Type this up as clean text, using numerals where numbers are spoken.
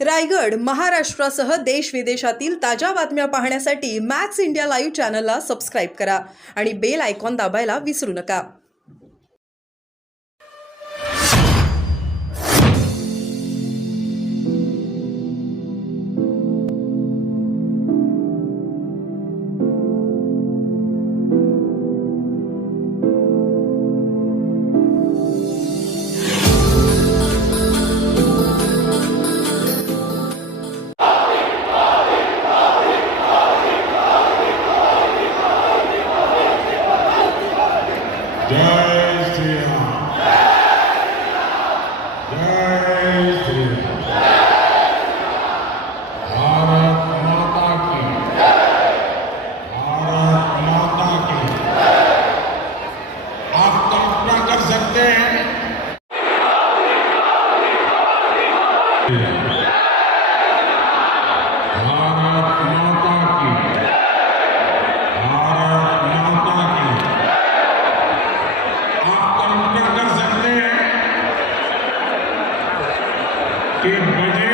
रायगड, महाराष्ट्रासह देश विदेशातील ताज्या बातम्या पाहण्यासाठी मॅक्स इंडिया लाईव्ह चॅनलला सबस्क्राईब करा आणि बेल आयकॉन दाबायला विसरू नका. जय श्री राम. जय श्री राम. भारत माता की. भारत माता की. आप कल्पना कर सकते हैं भारत माता की. भारत माता की. आप कल्पना कर सकते हैं कि बजे